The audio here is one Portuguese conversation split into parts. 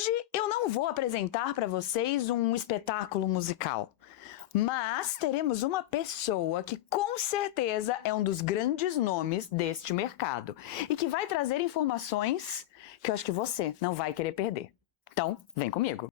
Hoje eu não vou apresentar para vocês um espetáculo musical, mas teremos uma pessoa que com certeza é um dos grandes nomes deste mercado e que vai trazer informações que eu acho que você não vai querer perder. Então, vem comigo!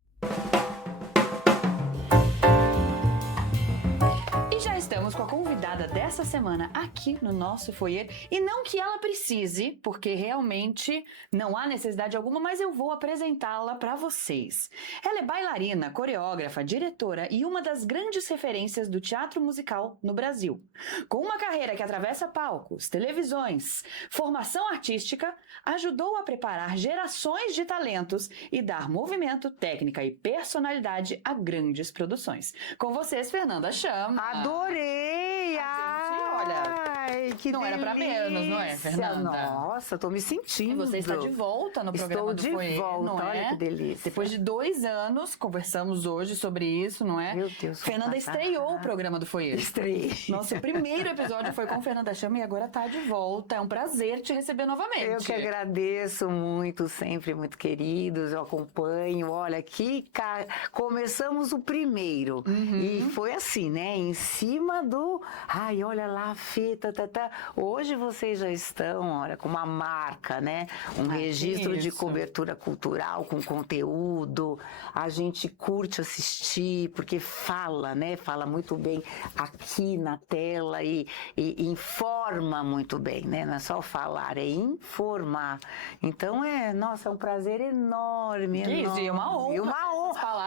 E já estamos com a convidada dessa semana aqui no nosso foyer, e não que ela precise, porque realmente não há necessidade alguma, mas eu vou apresentá-la para vocês. Ela é bailarina, coreógrafa, diretora e uma das grandes referências do teatro musical no Brasil. Com uma carreira que atravessa palcos, televisões, formação artística, ajudou a preparar gerações de talentos e dar movimento, técnica e personalidade a grandes produções. Com vocês, Fernanda Chama. Adorei! Olha, que não delícia. era pra menos, não é, Fernanda? Nossa, tô me sentindo. E você está de volta no programa do Foyer, Estou de volta, não é? olha que delícia. Depois de 2 anos, conversamos hoje sobre isso, não é? Meu Deus. Fernanda estreou o programa do Foyer. Estreiei. Nosso primeiro episódio foi com Fernanda Chama e agora tá de volta. É um prazer te receber novamente. Eu que agradeço muito, sempre muito queridos, eu acompanho. Olha, começamos o primeiro. E foi assim, né? Em cima do... Ai, olha lá, Fê, Hoje vocês já estão, olha, com uma marca, né? Um registro de cobertura cultural com conteúdo. A gente curte assistir, porque fala, né? Fala muito bem aqui na tela e informa muito bem, né? Não é só falar, é informar. Então, nossa, é um prazer enorme, Isso, e uma honra.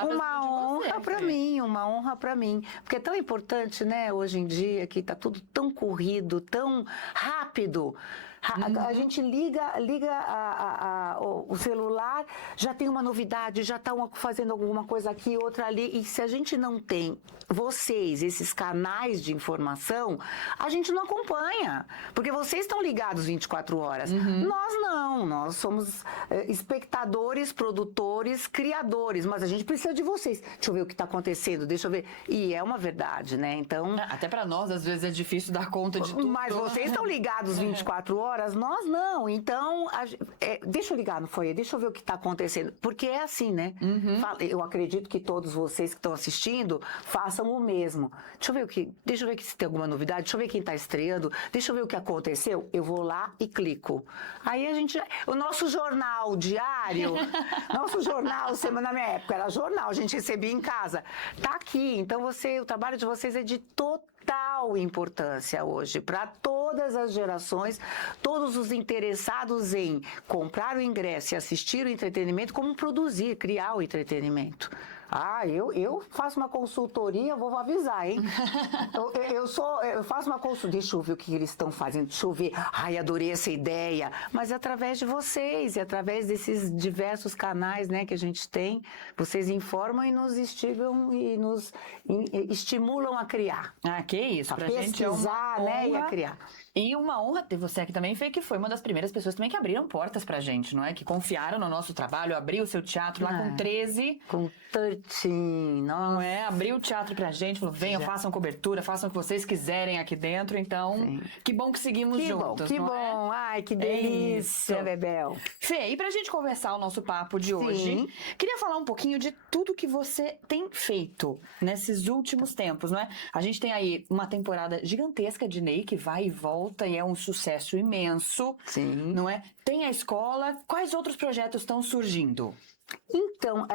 Uma honra para mim. Porque é tão importante, né, hoje em dia, que tá tudo tão corrido, tão rápido. A gente liga o celular, já tem uma novidade, já está fazendo alguma coisa aqui, outra ali. E se a gente não tem vocês, esses canais de informação, a gente não acompanha. Porque vocês estão ligados 24 horas. Nós não, nós somos espectadores, produtores, criadores. Mas a gente precisa de vocês. Deixa eu ver o que está acontecendo, deixa eu ver. E é uma verdade, né? Então... Até para nós, às vezes, é difícil dar conta de tudo. Mas vocês estão ligados 24 horas, nós não. Então, deixa eu ligar no Foyer, deixa eu ver o que está acontecendo. Porque é assim, né? Eu acredito que todos vocês que estão assistindo façam o mesmo. Deixa eu ver se tem alguma novidade, deixa eu ver quem está estreando, deixa eu ver o que aconteceu. Eu vou lá e clico. Aí o nosso jornal diário, na minha época era jornal, a gente recebia em casa. Tá aqui. Então, o trabalho de vocês é de total importância hoje para todas as gerações, todos os interessados em comprar o ingresso e assistir o entretenimento, como produzir, criar o entretenimento. Eu faço uma consultoria, vou avisar, hein? Eu faço uma consultoria, deixa eu ver o que eles estão fazendo, deixa eu ver, adorei essa ideia, mas é através de vocês, e através desses diversos canais, né, que a gente tem, vocês informam e nos instigam e nos estimulam a criar. Que isso, pra gente pesquisar, né, e a criar. E uma honra ter você aqui também, Fê, que foi uma das primeiras pessoas também que abriram portas pra gente, não é? Que confiaram no nosso trabalho, abriu o seu teatro lá com 13. Com 13, nossa. Não é? Abriu o teatro pra gente, falou, venham, façam cobertura, façam o que vocês quiserem aqui dentro. Então, que bom que seguimos juntos, que bom. Ai, que delícia, Bebel. Fê, e pra gente conversar o nosso papo de hoje, queria falar um pouquinho de tudo que você tem feito nesses últimos tempos, não é? A gente tem aí uma temporada gigantesca de Ney, que vai e volta, e é um sucesso imenso, não é? Tem a escola, quais outros projetos estão surgindo? Então,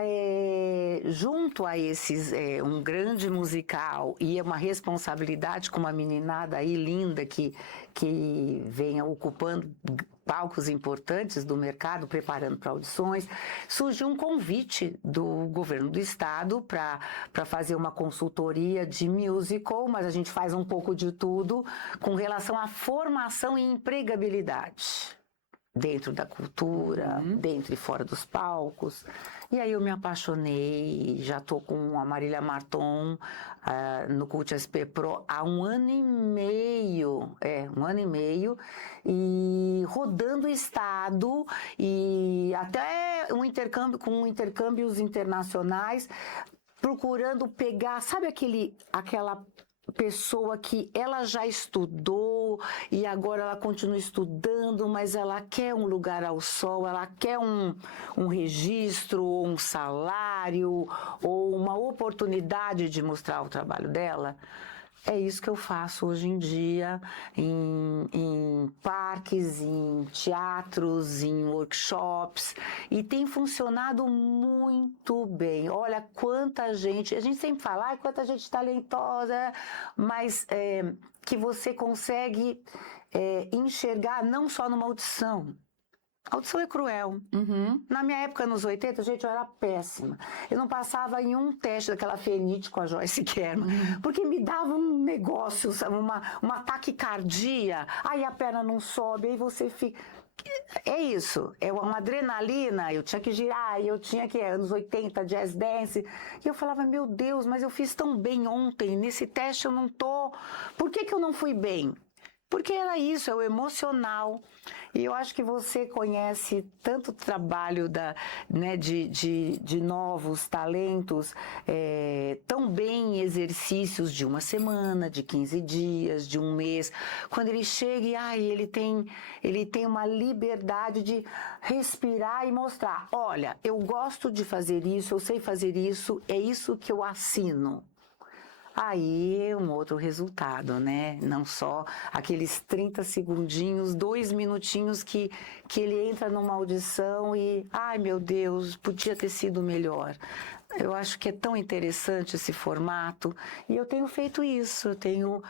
junto a esses, um grande musical e uma responsabilidade com uma meninada aí linda que vem ocupando palcos importantes do mercado, preparando para audições, surgiu um convite do governo do estado para fazer uma consultoria de musical, mas a gente faz um pouco de tudo com relação à formação e empregabilidade dentro da cultura, dentro e fora dos palcos. E aí eu me apaixonei, já estou com a Marília Marton no Cult SP Pro há um ano e meio, e rodando o estado, e até com intercâmbios internacionais, procurando pegar, sabe aquela pessoa que ela já estudou, e agora ela continua estudando, mas ela quer um lugar ao sol, ela quer um registro, ou um salário, ou uma oportunidade de mostrar o trabalho dela. É isso que eu faço hoje em dia, em parques, em teatros, em workshops, e tem funcionado muito bem. Olha quanta gente, a gente sempre fala, ai, quanta gente talentosa, mas que você consegue enxergar não só numa audição. A audição é cruel. Na minha época, nos 80, gente, eu era péssima. Eu não passava em um teste daquela fenite com a Joyce Kerman, porque me dava um negócio, sabe, uma taquicardia, aí a perna não sobe, aí você fica... É isso, é uma adrenalina, eu tinha que girar, eu tinha que, anos 80, jazz dance, e eu falava, meu Deus, mas eu fiz tão bem ontem, nesse teste eu não tô... Por que eu não fui bem? Porque era isso, é o emocional. E eu acho que você conhece tanto o trabalho de novos talentos, tão bem em exercícios de uma semana, de 15 dias, de um mês. Quando ele chega e ele tem uma liberdade de respirar e mostrar. Olha, eu gosto de fazer isso, eu sei fazer isso, é isso que eu assino. Aí um outro resultado, né? Não só aqueles 30 segundinhos, 2 minutinhos que ele entra numa audição e, ai meu Deus, podia ter sido melhor. Eu acho que é tão interessante esse formato e eu tenho feito isso, eu tenho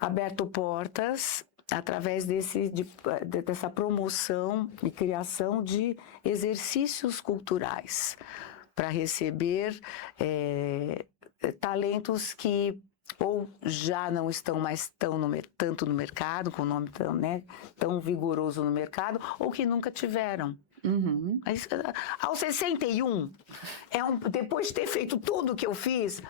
aberto portas através dessa promoção e criação de exercícios culturais para receber talentos que ou já não estão mais tanto no mercado, com o nome tão vigoroso no mercado, ou que nunca tiveram. Aos 61, depois de ter feito tudo que eu fiz,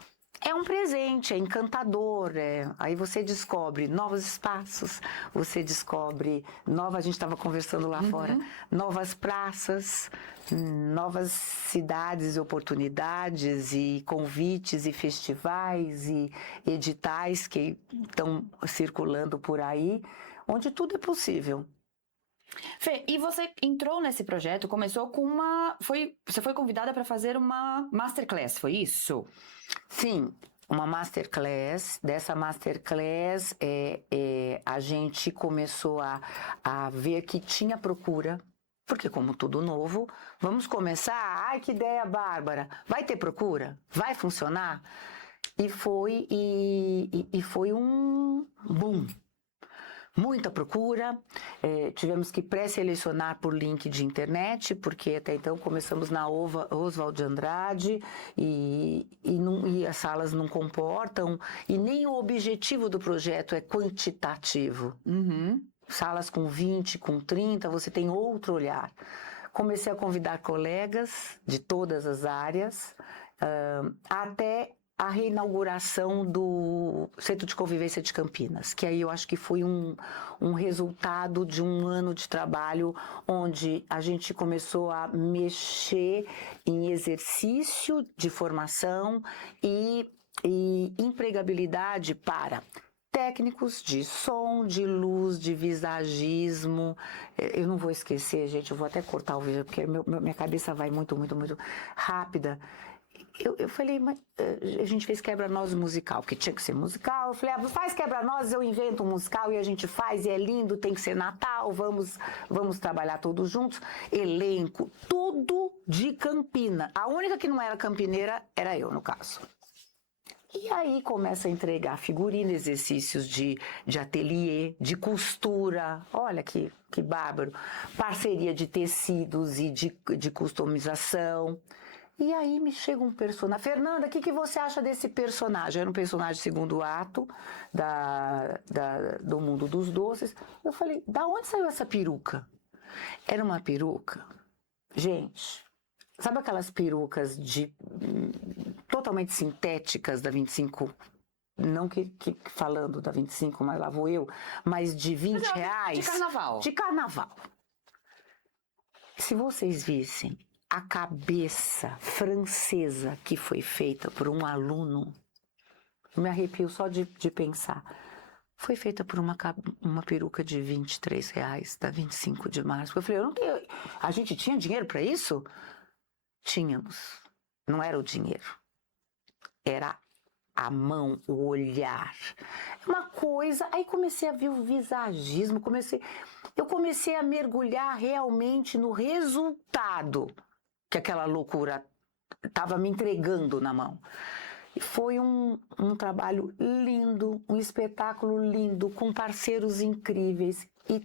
é um presente, é encantador. Aí você descobre novos espaços, você descobre a gente estava conversando lá fora, novas praças, novas cidades e oportunidades e convites e festivais e editais que estão circulando por aí, onde tudo é possível. Fê, e você entrou nesse projeto, começou com você foi convidada para fazer uma masterclass, foi isso? Sim, uma masterclass. Dessa masterclass, a gente começou a ver que tinha procura, porque como tudo novo, vamos começar, ai que ideia bárbara, vai ter procura? Vai funcionar? E foi um boom. Muita procura, tivemos que pré-selecionar por link de internet, porque até então começamos na Oswald de Andrade e as salas não comportam, e nem o objetivo do projeto é quantitativo. Salas com 20, com 30, você tem outro olhar. Comecei a convidar colegas de todas as áreas, até a reinauguração do Centro de Convivência de Campinas, que aí eu acho que foi um resultado de um ano de trabalho onde a gente começou a mexer em exercício de formação e empregabilidade para técnicos de som, de luz, de visagismo. Eu não vou esquecer, gente, eu vou até cortar o vídeo, porque minha cabeça vai muito, muito, muito rápida. Eu falei, mas a gente fez quebra-nozes musical, porque tinha que ser musical. Eu falei, faz quebra-nozes, eu invento um musical e a gente faz, e é lindo, tem que ser Natal, vamos trabalhar todos juntos. Elenco, tudo de Campina. A única que não era campineira era eu, no caso. E aí começa a entregar figurino, exercícios de ateliê, de costura, olha que bárbaro, parceria de tecidos e de customização. E aí me chega um personagem. Fernanda, o que você acha desse personagem? Era um personagem segundo ato do Mundo dos Doces. Eu falei, da onde saiu essa peruca? Era uma peruca, gente, sabe aquelas perucas totalmente sintéticas da 25? Não que falando da 25, mas lá vou eu, mas de R$20. De carnaval. De carnaval. Se vocês vissem a cabeça francesa que foi feita por um aluno, eu me arrepio só de pensar. Foi feita por uma peruca de R$ 23, da 25 de março. Eu falei, eu não tenho... A gente tinha dinheiro para isso? Tínhamos. Não era o dinheiro. Era a mão, o olhar. Uma coisa... Aí comecei a ver o visagismo, eu comecei a mergulhar realmente no resultado que aquela loucura estava me entregando na mão. E foi um trabalho lindo, um espetáculo lindo, com parceiros incríveis e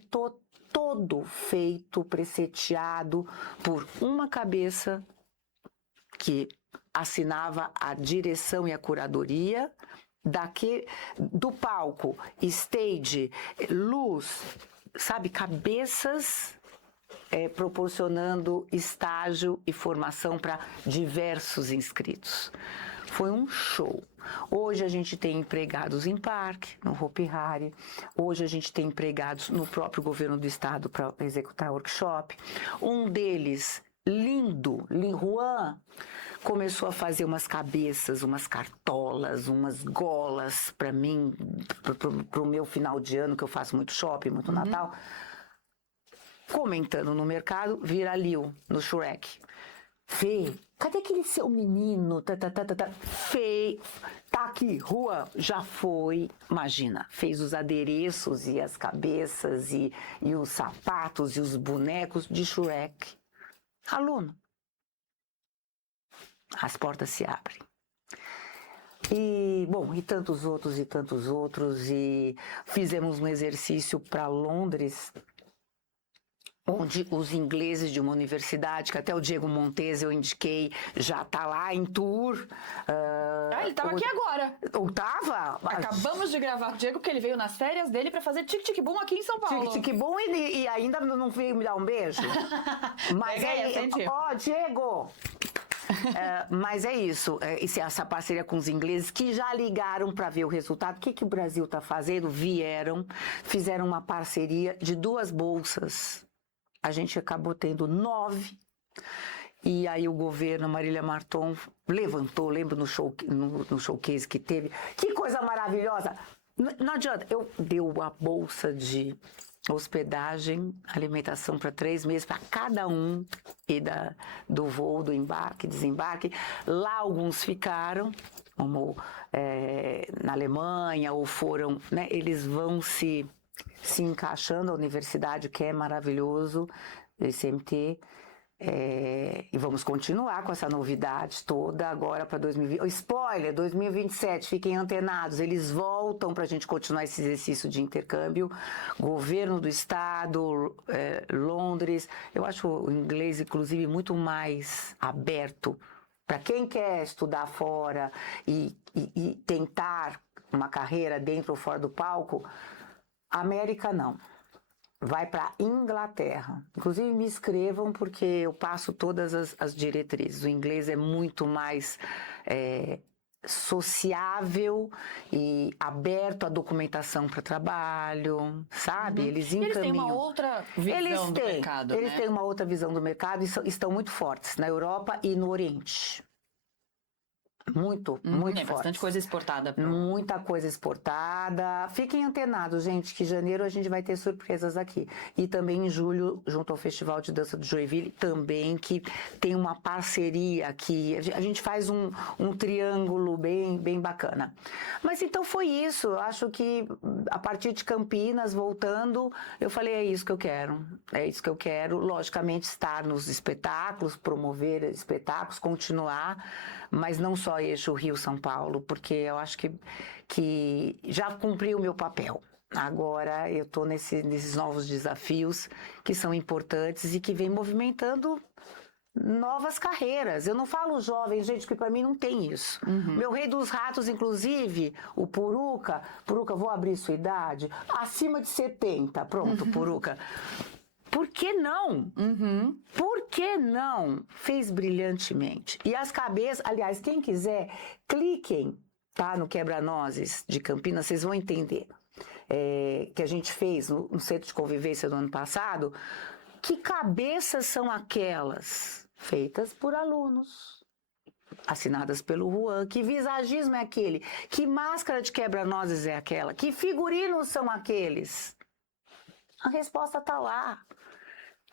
todo feito, preseteado por uma cabeça que assinava a direção e a curadoria do palco, stage, luz, sabe, cabeças proporcionando estágio e formação para diversos inscritos. Foi um show. Hoje a gente tem empregados em parque, no Hopi Hari. Hoje a gente tem empregados no próprio governo do estado para executar workshop. Um deles, lindo, Juan, começou a fazer umas cabeças, umas cartolas, umas golas para mim, para o meu final de ano, que eu faço muito shopping, muito Natal. Comentando no mercado, viraliu no Shrek. Fê, cadê aquele seu menino? Fê, tá aqui, Rua, já foi, imagina, fez os adereços e as cabeças e os sapatos e os bonecos de Shrek. Aluno. As portas se abrem. E, bom, e tantos outros, e fizemos um exercício para Londres, onde os ingleses de uma universidade, que até o Diego Montes eu indiquei, já está lá em tour. Ele estava aqui agora. Ou estava? Acabamos de gravar com o Diego, porque ele veio nas férias dele para fazer tic-tic-boom aqui em São Paulo. Tic-tic-boom e ainda não veio me dar um beijo? Mas Diego... mas é isso, essa parceria com os ingleses que já ligaram para ver o resultado. O que o Brasil está fazendo? Fizeram uma parceria de 2 bolsas. A gente acabou tendo 9. E aí o governo, Marília Marton, levantou, lembro no showcase que teve. Que coisa maravilhosa! Não adianta, deu a bolsa de hospedagem, alimentação para 3 meses para cada um, e do voo, do embarque, desembarque. Lá alguns ficaram, como na Alemanha, ou foram, né? Eles vão se encaixando, a universidade, que é maravilhoso, do ICMT. E vamos continuar com essa novidade toda agora para 2020. Spoiler, 2027, fiquem antenados, eles voltam para a gente continuar esse exercício de intercâmbio. Governo do estado, Londres, eu acho o inglês, inclusive, muito mais aberto para quem quer estudar fora e tentar uma carreira dentro ou fora do palco. América não. Vai para Inglaterra. Inclusive me escrevam, porque eu passo todas as diretrizes. O inglês é muito mais sociável e aberto à documentação para trabalho, sabe? Eles encaminham. Eles têm uma outra visão do mercado, Eles têm uma outra visão do mercado e estão muito fortes na Europa e no Oriente. Muito forte. Bastante coisa exportada. Muita coisa exportada. Fiquem antenados, gente, que em janeiro a gente vai ter surpresas aqui. E também em julho, junto ao Festival de Dança do Joinville, também, que tem uma parceria aqui. A gente faz um triângulo bem bacana. Mas então foi isso. Eu acho que a partir de Campinas, voltando, eu falei, é isso que eu quero. É isso que eu quero. Logicamente, estar nos espetáculos, promover espetáculos, continuar, mas não só eixo Rio-São Paulo, porque eu acho que já cumpri o meu papel. Agora eu estou nesses novos desafios que são importantes e que vem movimentando novas carreiras. Eu não falo jovem, gente, porque para mim não tem isso. Meu rei dos ratos, inclusive, o Puruca, vou abrir sua idade, acima de 70, pronto, Puruca. Por que não? Por que não? Fez brilhantemente. E as cabeças, aliás, quem quiser, cliquem, tá, no Quebra-Nozes de Campinas, vocês vão entender. Que a gente fez no Centro de Convivência do ano passado. Que cabeças são aquelas? Feitas por alunos. assinadas pelo Juan. Que visagismo é aquele? Que máscara de quebra-nozes é aquela? Que figurinos são aqueles? A resposta está lá,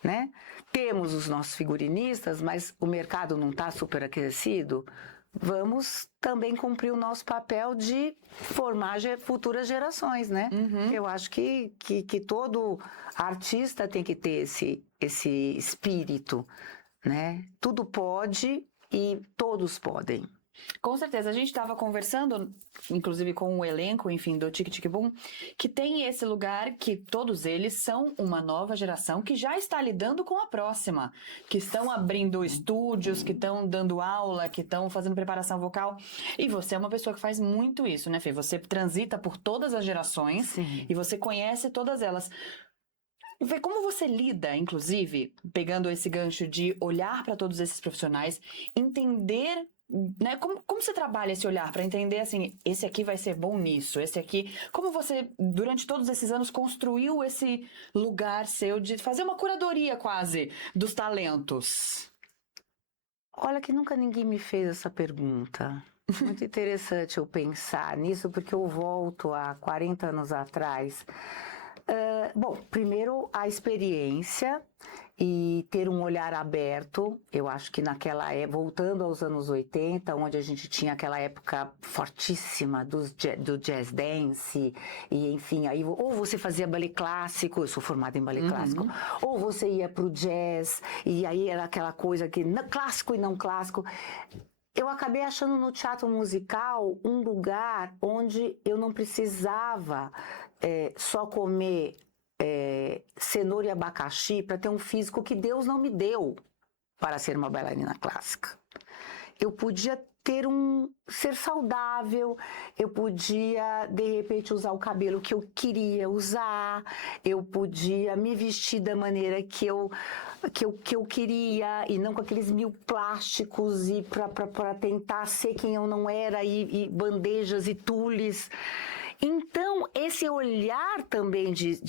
né? Temos os nossos figurinistas, mas o mercado não está superaquecido. Vamos também cumprir o nosso papel de formar futuras gerações, né? Eu acho que todo artista tem que ter esse espírito, né? Tudo pode e todos podem. Com certeza, a gente estava conversando, inclusive com o elenco, enfim, do Tic Tic Boom, que tem esse lugar que todos eles são uma nova geração que já está lidando com a próxima, que estão abrindo estúdios, que estão dando aula, que estão fazendo preparação vocal. E você é uma pessoa que faz muito isso, né, Fê? Você transita por todas as gerações. Sim. E você conhece todas elas. Vê como você lida, inclusive, pegando esse gancho de olhar para todos esses profissionais, entender, né, como você trabalha esse olhar para entender, assim, esse aqui vai ser bom nisso, esse aqui... Como você, durante todos esses anos, construiu esse lugar seu de fazer uma curadoria quase dos talentos? Olha que nunca ninguém me fez essa pergunta. Muito interessante eu pensar nisso, porque eu volto a 40 anos atrás. Bom, primeiro a experiência e ter um olhar aberto. Eu acho que naquela época, voltando aos anos 80, onde a gente tinha aquela época fortíssima do jazz dance, e enfim, aí ou você fazia ballet clássico, eu sou formada em ballet clássico, ou você ia pro jazz, e aí era aquela coisa que clássico e não clássico. Eu acabei achando no teatro musical um lugar onde eu não precisava só comer cenoura e abacaxi para ter um físico que Deus não me deu para ser uma bailarina clássica. Eu podia ser saudável, eu podia, de repente, usar o cabelo que eu queria usar, eu podia me vestir da maneira que eu queria, e não com aqueles 1000 plásticos e para tentar ser quem eu não era, e bandejas e tules. Então, esse olhar também de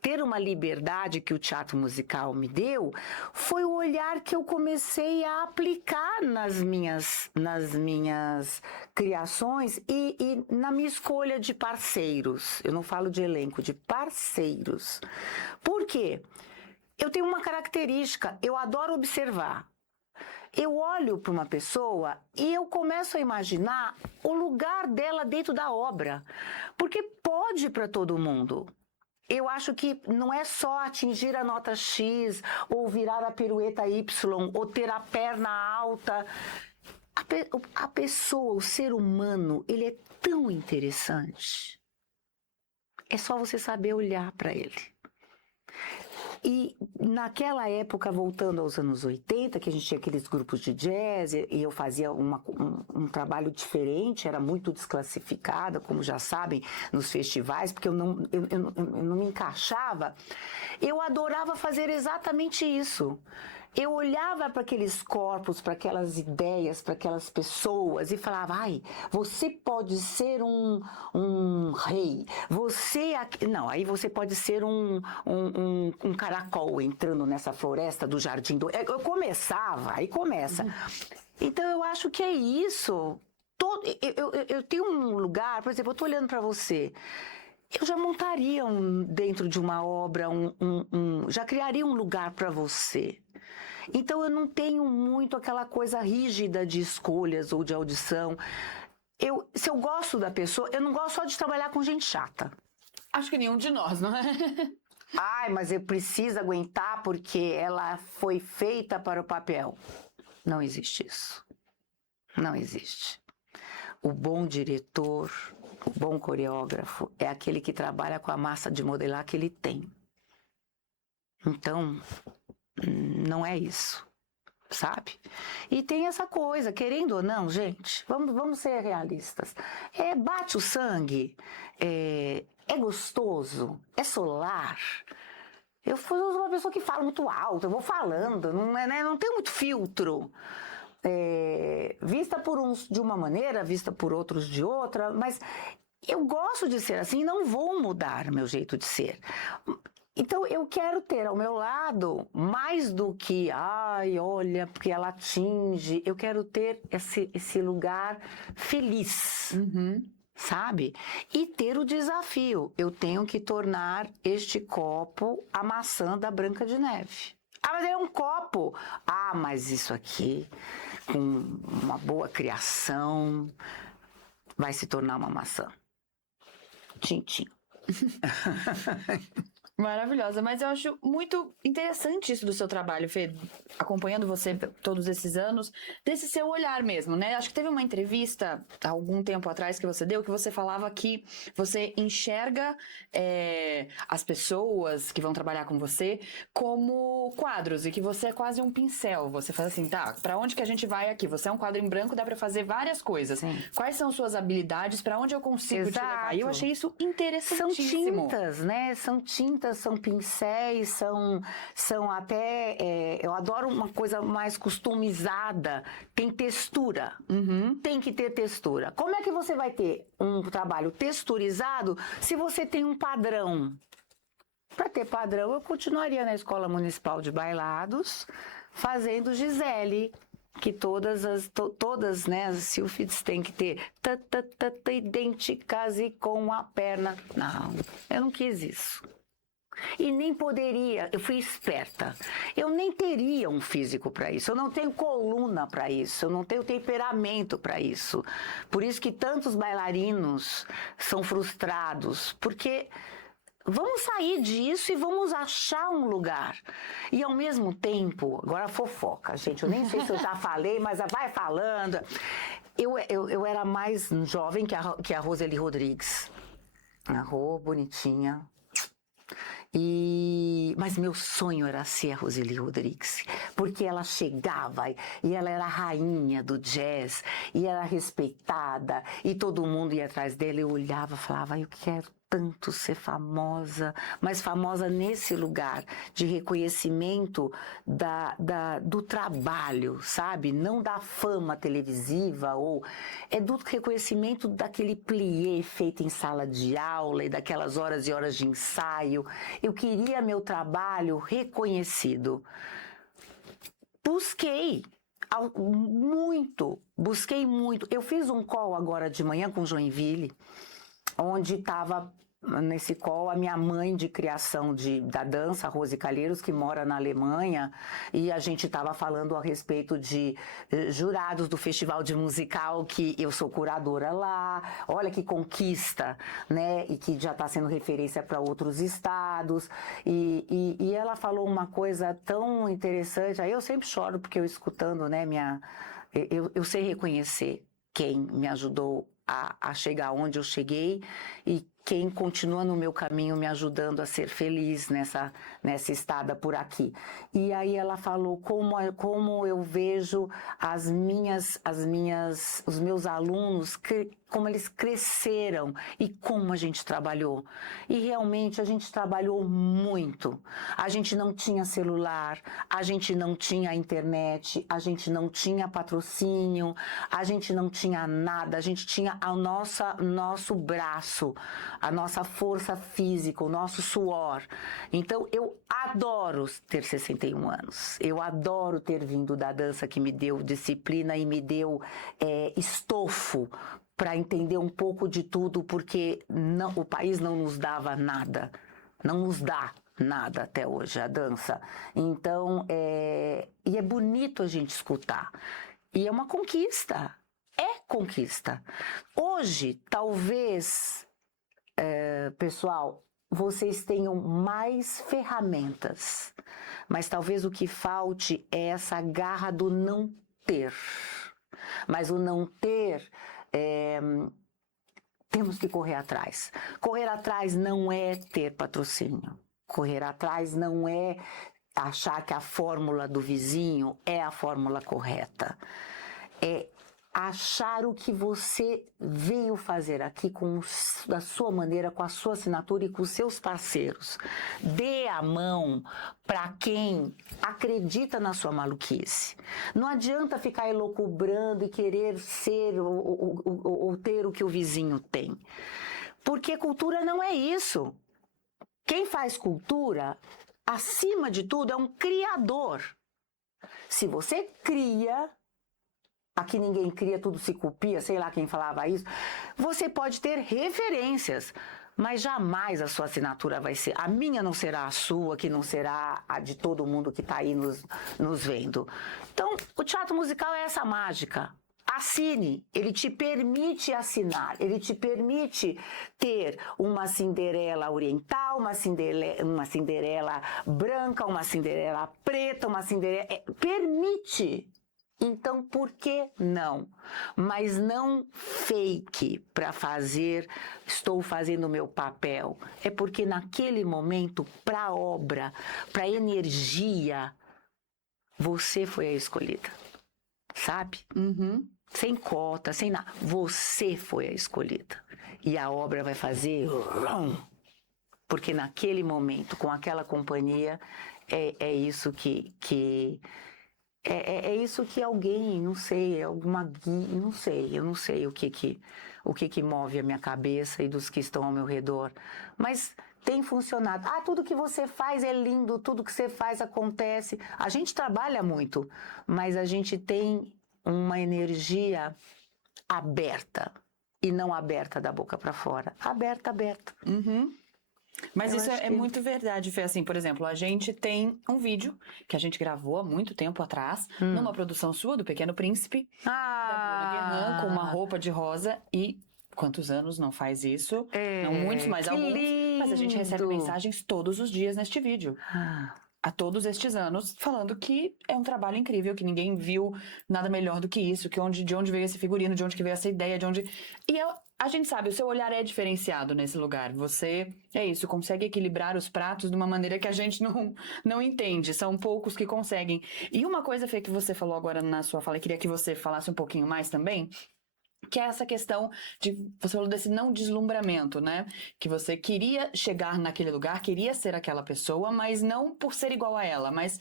ter uma liberdade que o teatro musical me deu, foi o olhar que eu comecei a aplicar nas minhas criações e na minha escolha de parceiros. Eu não falo de elenco, de parceiros. Por quê? Eu tenho uma característica, eu adoro observar. Eu olho para uma pessoa e eu começo a imaginar o lugar dela dentro da obra, porque pode para todo mundo. Eu acho que não é só atingir a nota X, ou virar a pirueta Y, ou ter a perna alta. A pessoa, o ser humano, ele é tão interessante. É só você saber olhar para ele. E naquela época, voltando aos anos 80, que a gente tinha aqueles grupos de jazz, e eu fazia um trabalho diferente, era muito desclassificada, como já sabem, nos festivais, porque eu não me encaixava. Eu adorava fazer exatamente isso. Eu olhava para aqueles corpos, para aquelas ideias, para aquelas pessoas e falava, ai, você pode ser um rei, não, aí você pode ser um caracol entrando nessa floresta do jardim eu começava, aí começa. Então eu acho que é isso. Eu tenho um lugar, por exemplo, eu estou olhando para você. Eu já montaria dentro de uma obra, já criaria um lugar para você. Então eu não tenho muito aquela coisa rígida de escolhas ou de audição. Se eu gosto da pessoa, eu não gosto só de trabalhar com gente chata. Acho que nenhum de nós, não é? Ai, mas eu preciso aguentar porque ela foi feita para o papel. Não existe isso. Não existe. O bom diretor, o bom coreógrafo é aquele que trabalha com a massa de modelar que ele tem. Então, não é isso, sabe? E tem essa coisa, querendo ou não, gente, vamos ser realistas. Bate o sangue, é gostoso, é solar. Eu sou uma pessoa que fala muito alto, eu vou falando, não tem muito filtro. Vista por uns de uma maneira, vista por outros de outra, mas eu gosto de ser assim e não vou mudar meu jeito de ser. Então, eu quero ter ao meu lado, mais do que, ai, olha, porque ela atinge, eu quero ter esse lugar feliz, sabe? E ter o desafio, eu tenho que tornar este copo a maçã da Branca de Neve. Ah, mas é um copo. Ah, mas isso aqui, com uma boa criação, vai se tornar uma maçã. Tchim, tchim. Maravilhosa, mas eu acho muito interessante isso do seu trabalho, Fê, acompanhando você todos esses anos, desse seu olhar mesmo, né? Acho que teve uma entrevista há algum tempo atrás que você deu, que você falava que você enxerga as pessoas que vão trabalhar com você como quadros e que você é quase um pincel. Você fala assim, tá, pra onde que a gente vai aqui? Você é um quadro em branco, dá pra fazer várias coisas. Sim. Quais são suas habilidades? Pra onde eu consigo te levar? E eu achei isso São interessantíssimo. tintas, né? São tintas, são pincéis, são até... eu adoro uma coisa mais customizada. Tem textura. Tem que ter textura. Como é que você vai ter um trabalho texturizado se você tem um padrão? Para ter padrão, eu continuaria na Escola Municipal de Bailados, fazendo Gisele, que todas, né, as sílfides têm que ter idênticas e com a perna. Não, eu não quis isso. E nem poderia, eu fui esperta. Eu nem teria um físico para isso, eu não tenho coluna para isso, eu não tenho temperamento para isso. Por isso que tantos bailarinos são frustrados, porque vamos sair disso e vamos achar um lugar. E ao mesmo tempo, agora fofoca, gente, eu nem sei se eu já falei, mas vai falando. Eu era mais jovem que a Roseli Rodrigues. A Rô, bonitinha. Mas meu sonho era ser a Roseli Rodrigues, porque ela chegava e ela era a rainha do jazz, e era respeitada, e todo mundo ia atrás dela. Eu olhava e falava, eu quero tanto ser famosa, mas famosa nesse lugar de reconhecimento do trabalho, sabe? Não da fama televisiva, é do reconhecimento daquele plié feito em sala de aula e daquelas horas e horas de ensaio. Eu queria meu trabalho reconhecido. Busquei muito. Eu fiz um call agora de manhã com Joinville, onde estava nesse call a minha mãe de criação da dança, a Rose Calheiros, que mora na Alemanha, e a gente estava falando a respeito de jurados do Festival de Musical, que eu sou curadora lá, olha que conquista, né, e que já está sendo referência para outros estados, e ela falou uma coisa tão interessante, aí eu sempre choro porque eu escutando, né, eu sei reconhecer quem me ajudou a chegar onde eu cheguei e quem continua no meu caminho me ajudando a ser feliz nessa estada por aqui. E aí ela falou como eu vejo os meus alunos, como eles cresceram e como a gente trabalhou. E realmente a gente trabalhou muito. A gente não tinha celular, a gente não tinha internet, a gente não tinha patrocínio, a gente não tinha nada, a gente tinha nosso braço, a nossa força física, o nosso suor. Então, eu adoro ter 61 anos. Eu adoro ter vindo da dança que me deu disciplina e me deu estofo para entender um pouco de tudo, porque o país não nos dava nada, não nos dá nada até hoje, a dança. Então, e é bonito a gente escutar. E é uma conquista. É conquista. Hoje, talvez, pessoal, vocês tenham mais ferramentas, mas talvez o que falte é essa garra do não ter. Mas o não ter, temos que correr atrás. Correr atrás não é ter patrocínio. Correr atrás não é achar que a fórmula do vizinho é a fórmula correta. É achar o que você veio fazer aqui da sua maneira, com a sua assinatura e com os seus parceiros. Dê a mão para quem acredita na sua maluquice. Não adianta ficar elocubrando e querer ser ou ter o que o vizinho tem. Porque cultura não é isso. Quem faz cultura, acima de tudo, é um criador. Se você cria, aqui ninguém cria, tudo se copia, sei lá quem falava isso, você pode ter referências, mas jamais a sua assinatura vai ser. A minha não será a sua, que não será a de todo mundo que está aí nos vendo. Então, o teatro musical é essa mágica. Assine, ele te permite assinar, ele te permite ter uma Cinderela oriental, uma Cinderela branca, uma Cinderela preta, uma Cinderela... permite. Então, por que não? Mas não fake para fazer, estou fazendo o meu papel. É porque naquele momento, para a obra, para a energia, você foi a escolhida. Sabe? Uhum. Sem cota, sem nada. Você foi a escolhida. E a obra vai fazer... Porque naquele momento, com aquela companhia, é isso que é isso que alguém, não sei, alguma guia, não sei, eu não sei o que move a minha cabeça e dos que estão ao meu redor. Mas tem funcionado. Tudo que você faz é lindo, tudo que você faz acontece. A gente trabalha muito, mas a gente tem uma energia aberta e não aberta da boca para fora. Aberta. Uhum. Mas Eu isso acho é que- muito verdade, Fê. Assim, por exemplo, a gente tem um vídeo que a gente gravou há muito tempo atrás, numa produção sua, do Pequeno Príncipe, da Bruna Guerran, com uma roupa de rosa e... Quantos anos não faz isso? Não muitos, mas que alguns. Mas a gente recebe lindo. mensagens todos os dias neste vídeo. Há todos estes anos, falando que é um trabalho incrível, que ninguém viu nada melhor do que isso, que de onde veio esse figurino, de onde que veio essa ideia, de onde... E a gente sabe, o seu olhar é diferenciado nesse lugar. Você, consegue equilibrar os pratos de uma maneira que a gente não entende. São poucos que conseguem. E uma coisa, Fê, que você falou agora na sua fala, eu queria que você falasse um pouquinho mais também, que é essa questão de, você falou desse não deslumbramento, né? Que você queria chegar naquele lugar, queria ser aquela pessoa, mas não por ser igual a ela, mas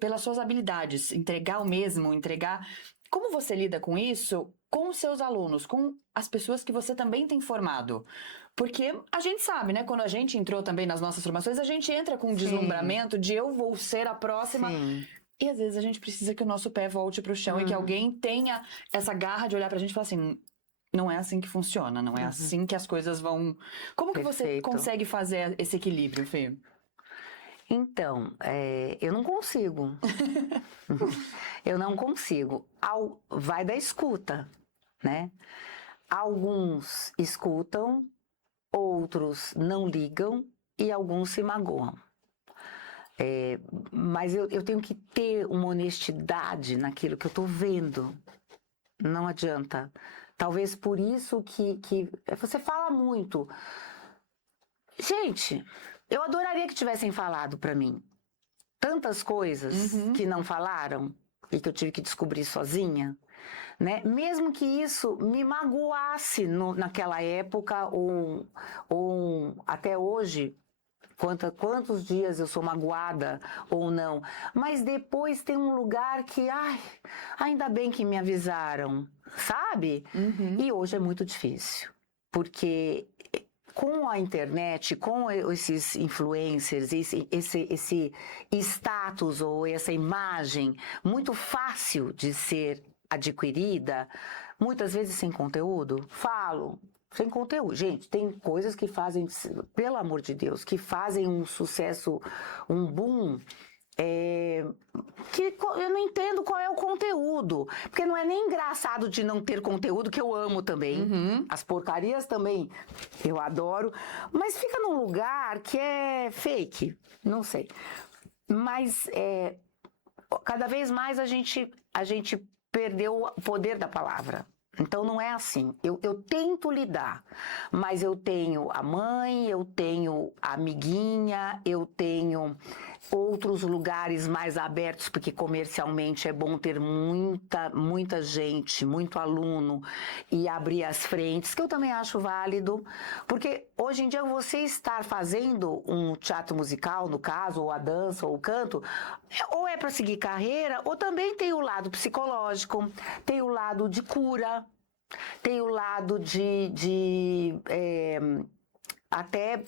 pelas suas habilidades, entregar o mesmo, entregar... Como você lida com isso com os seus alunos, com as pessoas que você também tem formado? Porque a gente sabe, né? Quando a gente entrou também nas nossas formações, a gente entra com um deslumbramento de eu vou ser a próxima... Sim. E às vezes a gente precisa que o nosso pé volte pro chão e que alguém tenha essa garra de olhar pra gente e falar assim, não é assim que funciona, não é assim que as coisas vão... Como que você Perfeito. consegue fazer esse equilíbrio, Fê? Então, eu não consigo. Eu não consigo. Vai da escuta, né? Alguns escutam, outros não ligam e alguns se magoam. Mas eu tenho que ter uma honestidade naquilo que eu estou vendo. Não adianta. Talvez por isso que você fala muito. Gente, eu adoraria que tivessem falado para mim tantas coisas que não falaram e que eu tive que descobrir sozinha, né? Mesmo que isso me magoasse naquela época ou até hoje, quantos dias eu sou magoada ou não, mas depois tem um lugar que, ainda bem que me avisaram, sabe? E hoje é muito difícil, porque com a internet, com esses influencers, esse status ou essa imagem muito fácil de ser adquirida, muitas vezes sem conteúdo, sem conteúdo. Gente, tem coisas que fazem, pelo amor de Deus, que fazem um sucesso, um boom, que eu não entendo qual é o conteúdo. Porque não é nem engraçado de não ter conteúdo, que eu amo também. As porcarias também eu adoro. Mas fica num lugar que é fake. Não sei. Mas cada vez mais a gente perdeu o poder da palavra. Então não é assim. Eu tento lidar, mas eu tenho a mãe, eu tenho a amiguinha, eu tenho outros lugares mais abertos, porque comercialmente é bom ter muita gente, muito aluno e abrir as frentes, que eu também acho válido, porque hoje em dia você estar fazendo um teatro musical, no caso, ou a dança, ou o canto, ou é para seguir carreira, ou também tem o lado psicológico, tem o lado de cura, tem o lado até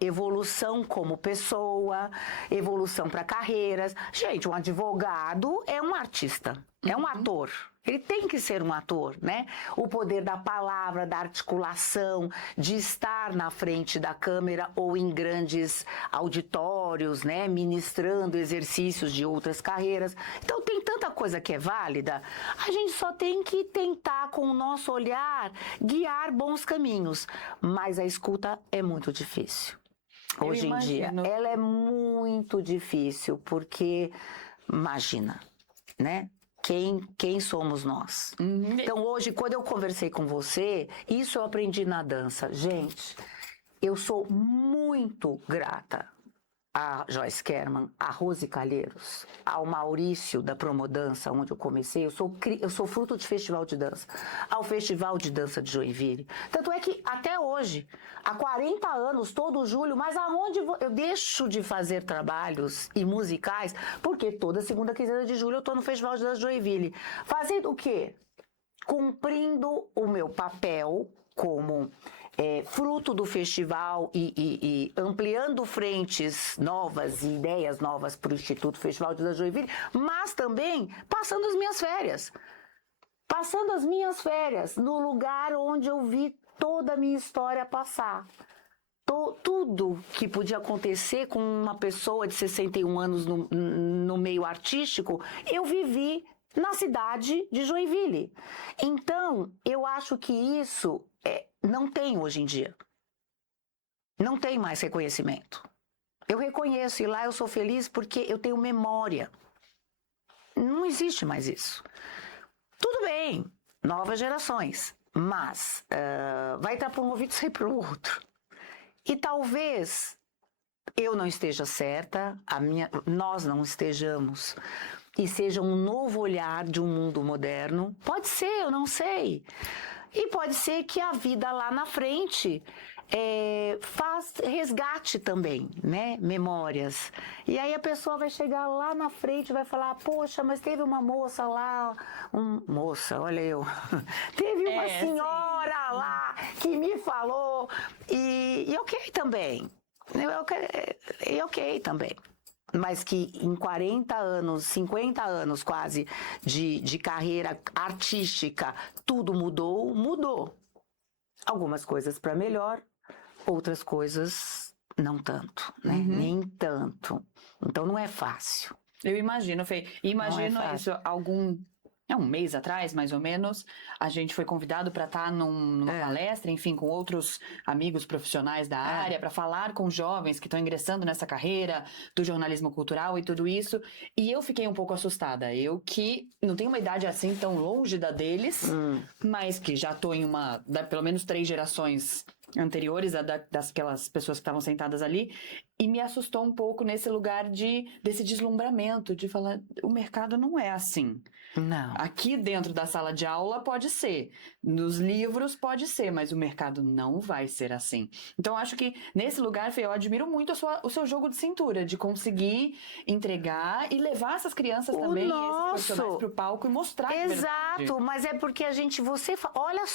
evolução como pessoa, evolução para carreiras. Gente, um advogado é um artista, é um ator. Ele tem que ser um ator, né? O poder da palavra, da articulação, de estar na frente da câmera ou em grandes auditórios, né? Ministrando exercícios de outras carreiras. Então, tem tanta coisa que é válida. A gente só tem que tentar, com o nosso olhar, guiar bons caminhos. Mas a escuta é muito difícil. Hoje em dia, ela é muito difícil, porque, imagina, né? Quem somos nós? Então, hoje, quando eu conversei com você, isso eu aprendi na dança. Gente, eu sou muito grata a Joyce Kerman, a Rose Calheiros, ao Maurício da Promodança, onde eu comecei. Eu sou fruto de festival de dança, ao Festival de Dança de Joinville. Tanto é que, até hoje, há 40 anos, todo julho, mas aonde eu deixo de fazer trabalhos e musicais, porque toda segunda quinzena de julho eu estou no Festival de Dança de Joinville. Fazendo o quê? Cumprindo o meu papel como fruto do festival e ampliando frentes novas e ideias novas para o Instituto Festival de Dança de Joinville, mas também passando as minhas férias. Passando as minhas férias no lugar onde eu vi toda a minha história passar. Tudo que podia acontecer com uma pessoa de 61 anos no meio artístico, eu vivi na cidade de Joinville. Então, eu acho que isso não tem hoje em dia. Não tem mais reconhecimento. Eu reconheço e lá eu sou feliz porque eu tenho memória. Não existe mais isso. Tudo bem, novas gerações, mas vai estar para um ouvido e sair para o outro. E talvez eu não esteja certa, nós não estejamos, e seja um novo olhar de um mundo moderno. Pode ser, eu não sei. E pode ser que a vida lá na frente resgate também, né? Memórias. E aí a pessoa vai chegar lá na frente e vai falar, poxa, mas teve uma moça lá, moça, olha eu, teve uma senhora lá que me falou, e ok também, e ok também. Mas que em 40 anos, 50 anos quase de carreira artística, tudo mudou. Algumas coisas para melhor, outras coisas não tanto, né? Nem tanto. Então não é fácil. Eu imagino, Fê. Imagino isso um mês atrás, mais ou menos, a gente foi convidado para estar numa palestra, enfim, com outros amigos profissionais da área, para falar com jovens que estão ingressando nessa carreira do jornalismo cultural e tudo isso. E eu fiquei um pouco assustada. Eu que não tenho uma idade assim tão longe da deles, mas que já estou em pelo menos 3 gerações anteriores daquelas pessoas que estavam sentadas ali, e me assustou um pouco nesse lugar desse deslumbramento, de falar, o mercado não é assim. Não. Aqui dentro da sala de aula pode ser, nos livros pode ser, mas o mercado não vai ser assim. Então, acho que nesse lugar, Fê, eu admiro muito o seu jogo de cintura, de conseguir entregar e levar essas crianças também, esses profissionais para o palco e mostrar. Exato, mas é porque olha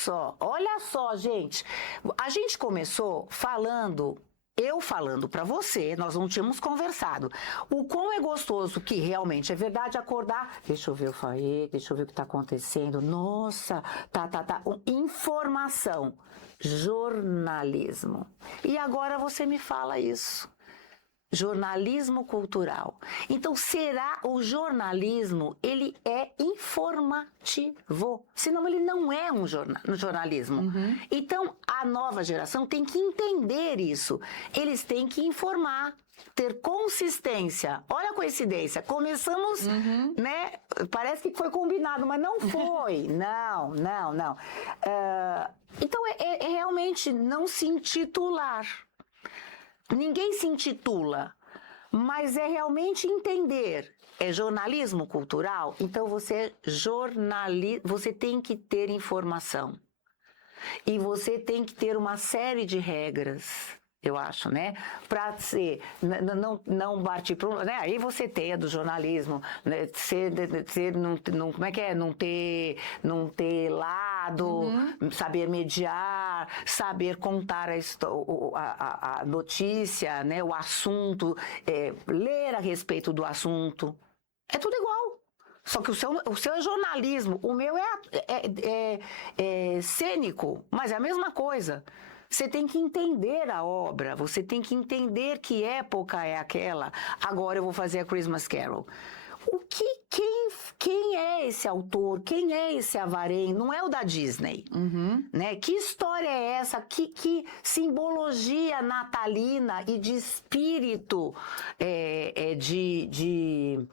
só, gente, a gente começou eu falando para você, nós não tínhamos conversado, o quão é gostoso que realmente é verdade acordar, deixa eu ver o foyer, deixa eu ver o que está acontecendo, nossa, tá, informação, jornalismo. E agora você me fala isso. Jornalismo cultural. Então, o jornalismo, ele é informativo. Senão, ele não é um jornalismo. Então, a nova geração tem que entender isso. Eles têm que informar, ter consistência. Olha a coincidência. Começamos, né? Parece que foi combinado, mas não foi. Não. Então, é realmente não se intitular. Ninguém se intitula, mas é realmente entender. É jornalismo cultural? Então você tem que ter informação. E você tem que ter uma série de regras. eu acho, né? Para ser, não partir para um, né? Aí você tem a do jornalismo, né? Não, como é que é? Não ter lado, saber mediar, saber contar a notícia, né? O assunto, ler a respeito do assunto. É tudo igual. Só que o seu é jornalismo, o meu é cênico, mas é a mesma coisa. Você tem que entender a obra, você tem que entender que época é aquela. Agora eu vou fazer a Christmas Carol. Quem é esse autor? Quem é esse Avarém? Não é o da Disney. Né? Que história é essa? Que simbologia natalina e de espírito, de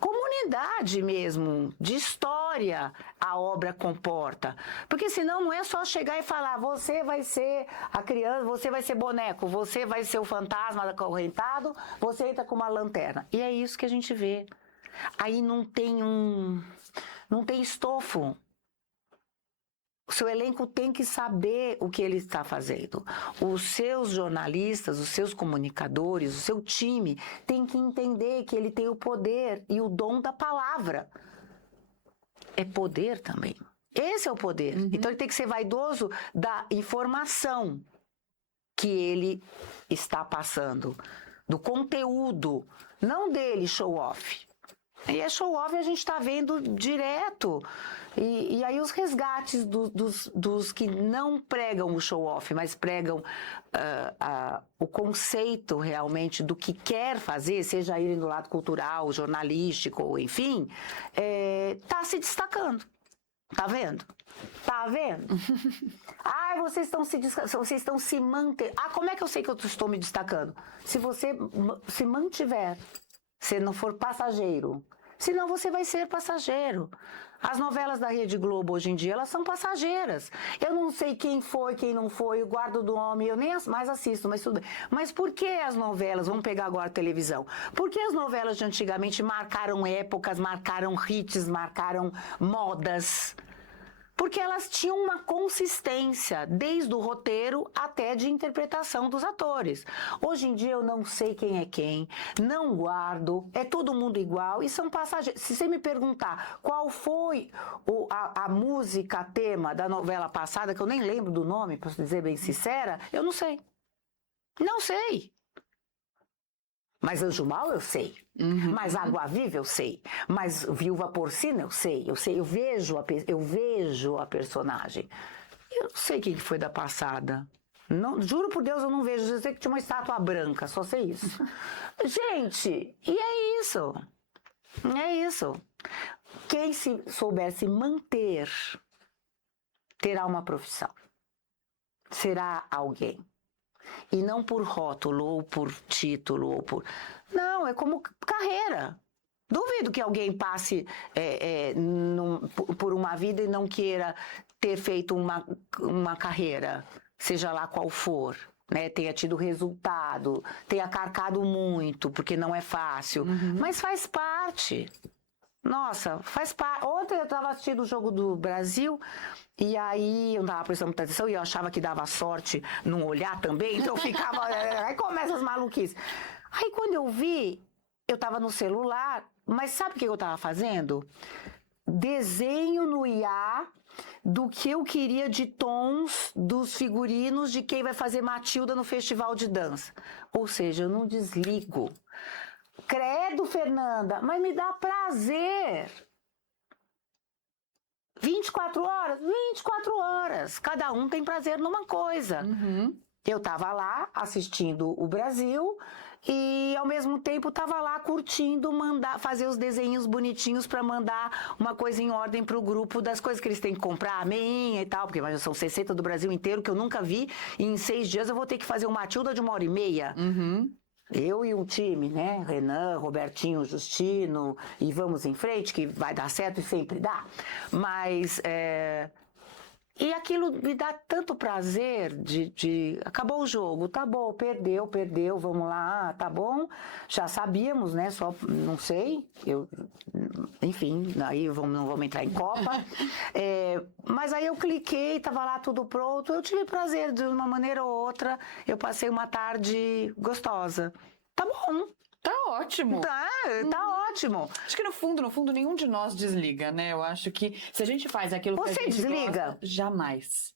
comunidade mesmo, de história a obra comporta. Porque senão não é só chegar e falar, você vai ser a criança, você vai ser boneco, você vai ser o fantasma acorrentado, você entra com uma lanterna. E é isso que a gente vê. Aí não tem estofo. O seu elenco tem que saber o que ele está fazendo. Os seus jornalistas, os seus comunicadores, o seu time tem que entender que ele tem o poder e o dom da palavra. É poder também. Esse é o poder. Então ele tem que ser vaidoso da informação que ele está passando, do conteúdo, não dele show-off. E é show-off a gente está vendo direto. E aí os resgates dos que não pregam o show-off, mas pregam o conceito realmente do que quer fazer, seja ele no lado cultural, jornalístico, enfim, está se destacando. Tá vendo? Tá vendo? Ai, vocês estão se mantendo. Ah, como é que eu sei que eu estou me destacando? Se você se mantiver, se não for passageiro. Senão você vai ser passageiro. As novelas da Rede Globo hoje em dia, elas são passageiras. Eu não sei quem foi, quem não foi, eu guardo do nome, eu nem mais assisto, mas tudo bem. Mas por que as novelas, vamos pegar agora a televisão, por que as novelas de antigamente marcaram épocas, marcaram hits, marcaram modas? Porque elas tinham uma consistência, desde o roteiro até de interpretação dos atores. Hoje em dia eu não sei quem é quem, não guardo, é todo mundo igual e são passageiros. Se você me perguntar qual foi a música tema da novela passada, que eu nem lembro do nome, para dizer bem sincera, eu não sei. Não sei. Mas Anjo Mal eu sei. Mas Água Viva eu sei. Mas Viúva Porcina eu sei. Eu vejo a personagem. Eu não sei quem foi da passada. Não, juro por Deus, eu não vejo. Eu sei que tinha uma estátua branca, só sei isso. Gente, e é isso. É isso. Quem se souber se manter, terá uma profissão. Será alguém. E não por rótulo, ou por título, ou por... Não, é como carreira. Duvido que alguém passe por uma vida e não queira ter feito uma carreira, seja lá qual for. Né? Tenha tido resultado, tenha carcado muito, porque não é fácil. Mas faz parte. Nossa, faz parte. Ontem eu estava assistindo o Jogo do Brasil e aí eu não estava prestando muita atenção e eu achava que dava sorte não olhar também, então eu ficava... Aí começa as maluquices. Aí quando eu vi, eu estava no celular, mas sabe o que eu estava fazendo? Desenho no IA do que eu queria de tons dos figurinos de quem vai fazer Matilda no festival de dança. Ou seja, eu não desligo. Credo, Fernanda, mas me dá prazer. 24 horas? 24 horas. Cada um tem prazer numa coisa. Eu estava lá assistindo o Brasil e, ao mesmo tempo, estava lá curtindo, fazer os desenhos bonitinhos para mandar uma coisa em ordem para o grupo das coisas que eles têm que comprar, a meinha e tal, porque são 60 do Brasil inteiro que eu nunca vi, e em 6 dias eu vou ter que fazer uma Matilda de 1h30. Eu e um time, né? Renan, Robertinho, Justino, e vamos em frente, que vai dar certo e sempre dá. Mas E aquilo me dá tanto prazer acabou o jogo, tá bom, perdeu, vamos lá, tá bom. Já sabíamos, né? Só não sei, enfim, aí não vamos entrar em Copa. Mas aí eu cliquei, tava lá tudo pronto. Eu tive prazer de uma maneira ou outra. Eu passei uma tarde gostosa. Tá bom. Tá ótimo. Tá ótimo. Acho que no fundo, nenhum de nós desliga, né? Eu acho que se a gente faz aquilo que a gente desliga? gosta, jamais.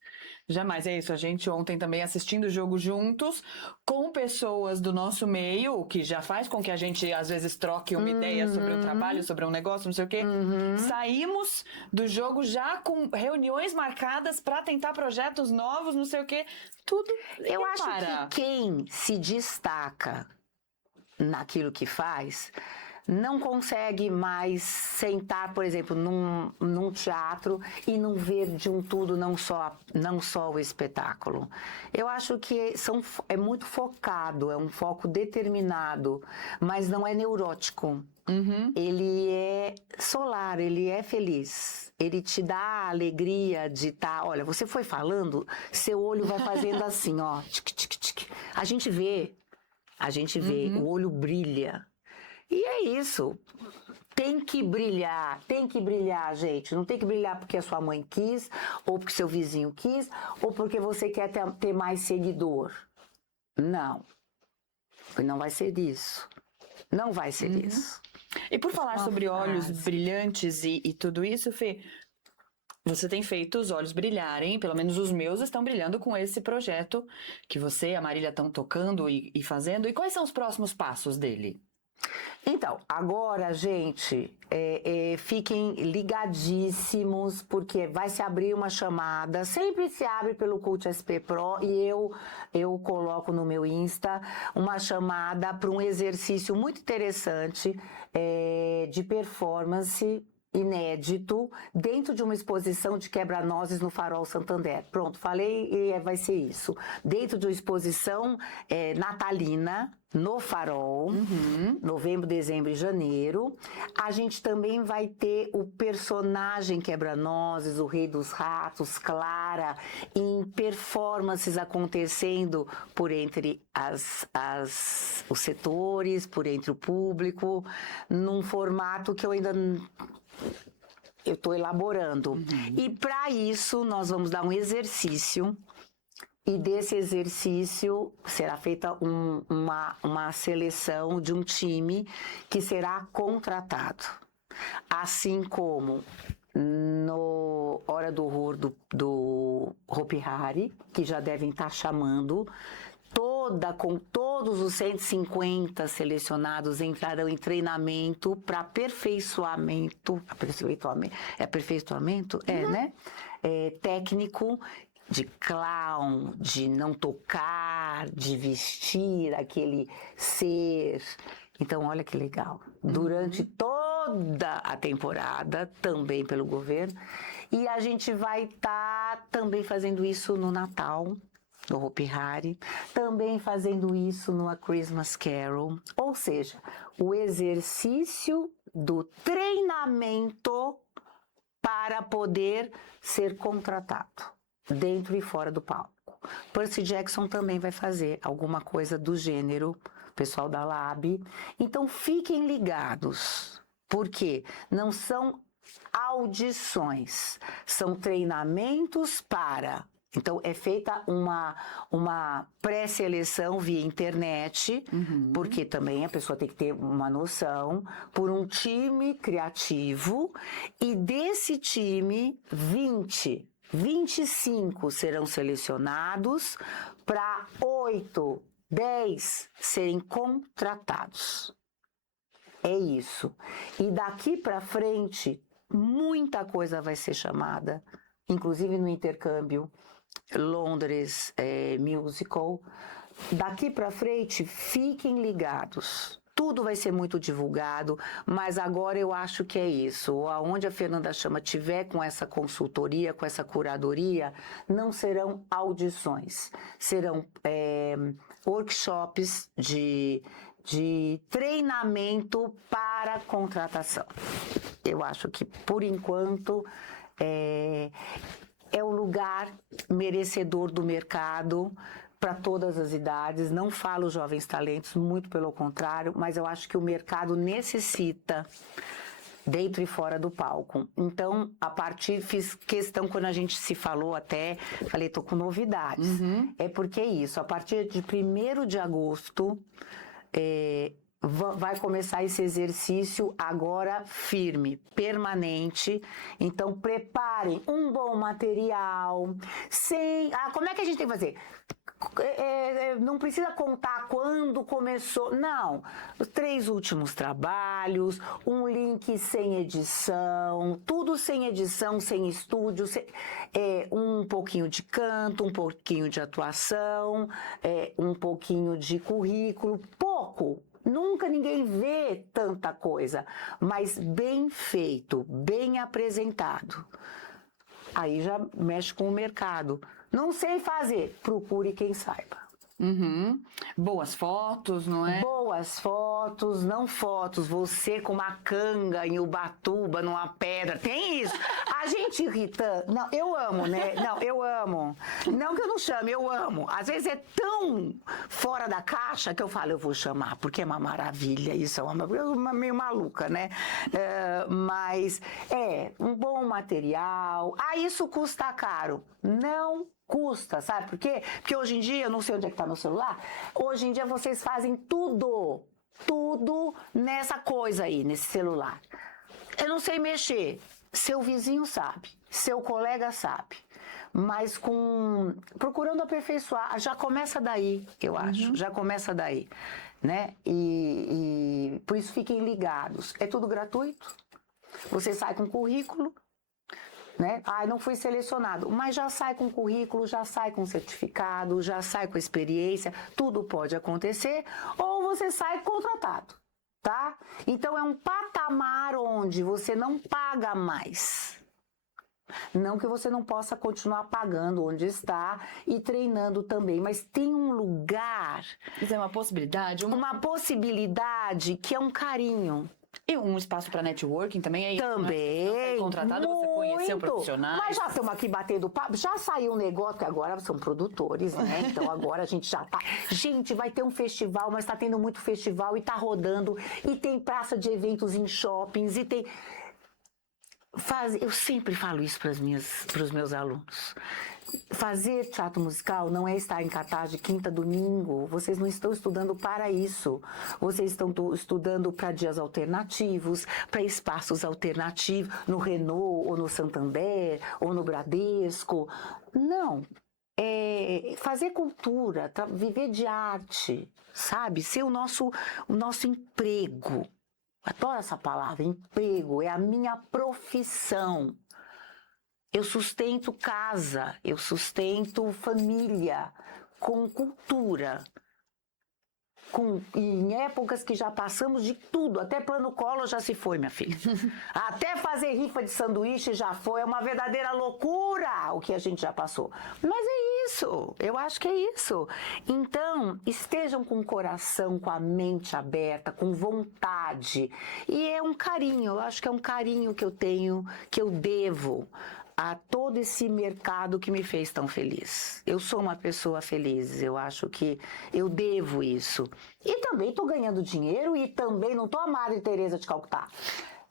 Jamais, é isso. A gente ontem também assistindo o jogo juntos, com pessoas do nosso meio, o que já faz com que a gente, às vezes, troque uma ideia sobre um trabalho, sobre um negócio, não sei o quê. Saímos do jogo já com reuniões marcadas para tentar projetos novos, não sei o quê. Tudo. Eu acho que quem se destaca naquilo que faz, não consegue mais sentar, por exemplo, num teatro e não ver de um tudo, não só o espetáculo. Eu acho que é muito focado, é um foco determinado, mas não é neurótico. Ele é solar, ele é feliz. Ele te dá a alegria de estar... Olha, você foi falando, seu olho vai fazendo assim, ó. Tic, tic, tic. A gente vê, o olho brilha. E é isso. Tem que brilhar, gente. Não tem que brilhar porque a sua mãe quis, ou porque seu vizinho quis, ou porque você quer ter mais seguidor. Não. Não vai ser isso. Não vai ser isso. E por falar sobre olhos brilhantes e tudo isso, Fê, você tem feito os olhos brilharem, pelo menos os meus estão brilhando com esse projeto que você e a Marília estão tocando e fazendo. E quais são os próximos passos dele? Então, agora, gente, fiquem ligadíssimos, porque vai se abrir uma chamada, sempre se abre pelo Cult SP Pro, e eu coloco no meu Insta uma chamada para um exercício muito interessante de performance inédito dentro de uma exposição de quebra-nozes no Farol Santander. Pronto, falei e vai ser isso. Dentro de uma exposição natalina no Farol, novembro, dezembro e janeiro. A gente também vai ter o personagem quebra-nozes, o Rei dos Ratos, Clara, em performances acontecendo por entre os setores, por entre o público, num formato que eu ainda... Eu estou elaborando. E para isso, nós vamos dar um exercício. E desse exercício será feita uma seleção de um time que será contratado. Assim como no Hora do Horror do Hopi Hari, que já devem estar chamando, com todos os 150 selecionados entrarão em treinamento para aperfeiçoamento. É aperfeiçoamento? Né? Técnico de clown, de não tocar, de vestir aquele ser. Então, olha que legal. Durante toda a temporada, também pelo governo. E a gente vai estar também fazendo isso no Natal, no Hopi Hari, também fazendo isso no A Christmas Carol. Ou seja, o exercício do treinamento para poder ser contratado, dentro e fora do palco. Percy Jackson também vai fazer alguma coisa do gênero, pessoal da Lab. Então fiquem ligados, porque não são audições, são treinamentos para... Então, é feita uma pré-seleção via internet, porque também a pessoa tem que ter uma noção, por um time criativo, e desse time, 25 serão selecionados para 8, 10 serem contratados. É isso. E daqui para frente, muita coisa vai ser chamada, inclusive no intercâmbio Londres Musical. Daqui para frente, fiquem ligados. Tudo vai ser muito divulgado, mas agora eu acho que é isso. Aonde a Fernanda Chama tiver com essa consultoria, com essa curadoria, não serão audições, serão workshops de treinamento para contratação. Eu acho que, por enquanto, é o lugar lugar merecedor do mercado para todas as idades. Não falo jovens talentos, muito pelo contrário, mas eu acho que o mercado necessita dentro e fora do palco. Então, fiz questão, quando a gente se falou até, falei, tô com novidades. É porque é isso, a partir de 1º de agosto, vai começar esse exercício agora firme, permanente. Então, preparem um bom material, como é que a gente tem que fazer? Não precisa contar quando começou, não. Os 3 últimos trabalhos, um link sem edição, tudo sem edição, sem estúdio, um pouquinho de canto, um pouquinho de atuação, um pouquinho de currículo, pouco. Nunca ninguém vê tanta coisa, mas bem feito, bem apresentado. Aí já mexe com o mercado. Não sei fazer, procure quem saiba. Boas fotos, não é? Boas fotos, não fotos, você com uma canga em Ubatuba, numa pedra, tem isso. A gente irrita, não, eu amo, né? Não, eu amo. Não que eu não chame, eu amo. Às vezes é tão fora da caixa que eu falo, eu vou chamar, porque é uma maravilha, isso é uma meio maluca, né? Mas um bom material. Isso custa caro. Não custa, sabe por quê? Porque hoje em dia, eu não sei onde é que tá meu celular, hoje em dia vocês fazem tudo nessa coisa aí, nesse celular. Eu não sei mexer, seu vizinho sabe, seu colega sabe, mas procurando aperfeiçoar, já começa daí, eu acho, já começa daí, né? E por isso fiquem ligados, é tudo gratuito, você sai com currículo, né? Não fui selecionado, mas já sai com currículo, já sai com certificado, já sai com experiência, tudo pode acontecer, ou você sai contratado, tá? Então é um patamar onde você não paga mais. Não que você não possa continuar pagando onde está e treinando também, mas tem um lugar. Isso é uma possibilidade? Uma possibilidade que é um carinho. E um espaço para networking também é isso, também. Né? Você contratado, você conheceu profissionais. Mas já estamos aqui batendo papo, já saiu um negócio, que agora são produtores, né? Então agora a gente já tá... Gente, vai ter um festival, mas tá tendo muito festival e tá rodando, e tem praça de eventos em shoppings, e tem... Eu sempre falo isso para os meus alunos. Fazer teatro musical não é estar em cartaz de quinta a domingo. Vocês não estão estudando para isso. Vocês estão estudando para dias alternativos, para espaços alternativos, no Renault, ou no Santander, ou no Bradesco. Não. Fazer cultura, viver de arte, sabe? Ser o nosso emprego. Adoro essa palavra, emprego, é a minha profissão. Eu sustento casa, eu sustento família com cultura. Em épocas que já passamos de tudo, até plano Collor já se foi, minha filha. Até fazer rifa de sanduíche já foi, é uma verdadeira loucura o que a gente já passou. Mas é isso, eu acho que é isso. Então, estejam com o coração, com a mente aberta, com vontade. E é um carinho, eu acho que é um carinho que eu tenho, que eu devo a todo esse mercado que me fez tão feliz. Eu sou uma pessoa feliz, eu acho que eu devo isso. E também estou ganhando dinheiro e também não estou a Madre Teresa de Calcutá.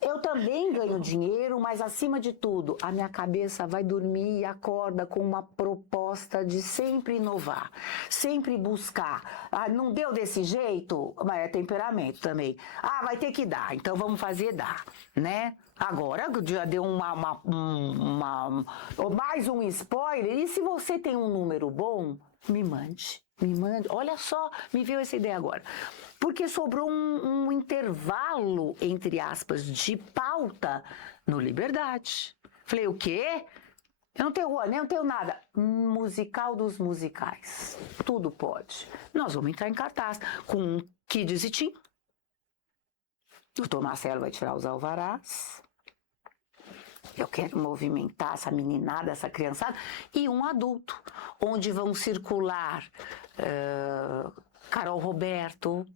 Eu também ganho dinheiro, mas acima de tudo, a minha cabeça vai dormir e acorda com uma proposta de sempre inovar, sempre buscar. Não deu desse jeito? Mas é temperamento também. Vai ter que dar, então vamos fazer dar, né? Agora já deu mais um spoiler. E se você tem um número bom, me mande. Olha só, me veio essa ideia agora. Porque sobrou um intervalo, entre aspas, de pauta no Liberdade. Falei, o quê? Eu não tenho rua, nem não tenho nada. Musical dos musicais. Tudo pode. Nós vamos entrar em cartaz com Kids e Tim. O Dr. Marcelo vai tirar os alvarás. Eu quero movimentar essa meninada, essa criançada. E um adulto, onde vão circular Carol Roberto,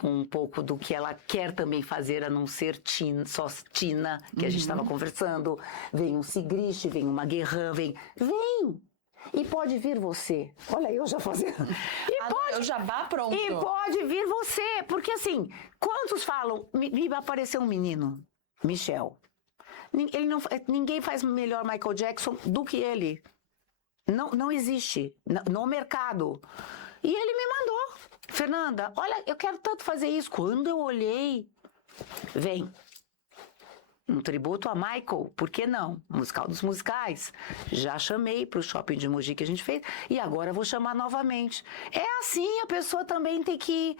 com um pouco do que ela quer também fazer, a não ser Tina, só Tina, que a gente estava conversando. Vem um Sigrid, vem uma Guerrin, vem! E pode vir você. Olha, eu já fazendo. Eu já vá pronto. E pode vir você, porque assim, quantos falam, me vai aparecer um menino, Michel. Ninguém faz melhor Michael Jackson do que ele. Não existe no mercado. E ele me mandou. Fernanda, olha, eu quero tanto fazer isso. Quando eu olhei, vem. Um tributo a Michael, por que não? Musical dos musicais. Já chamei para o shopping de Mogi que a gente fez e agora vou chamar novamente. É assim, a pessoa também tem que